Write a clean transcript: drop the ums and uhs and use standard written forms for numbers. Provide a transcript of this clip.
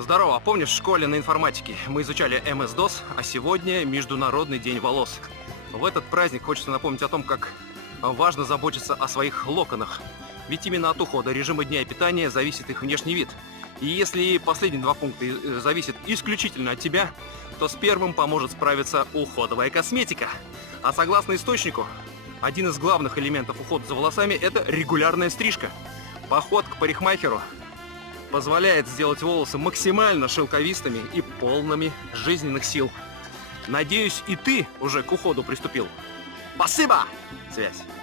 Здорово, помнишь, в школе на информатике мы изучали MS-DOS, а сегодня Международный день волос. В этот праздник хочется напомнить о том, как важно заботиться о своих локонах. Ведь именно от ухода режима дня и питания зависит их внешний вид. И если последние два пункта зависят исключительно от тебя, то с первым поможет справиться уходовая косметика. А согласно источнику, один из главных элементов ухода за волосами – это регулярная стрижка. Поход к парикмахеру позволяет сделать волосы максимально шелковистыми и полными жизненных сил. Надеюсь, и ты уже к уходу приступил. Спасибо! Связь.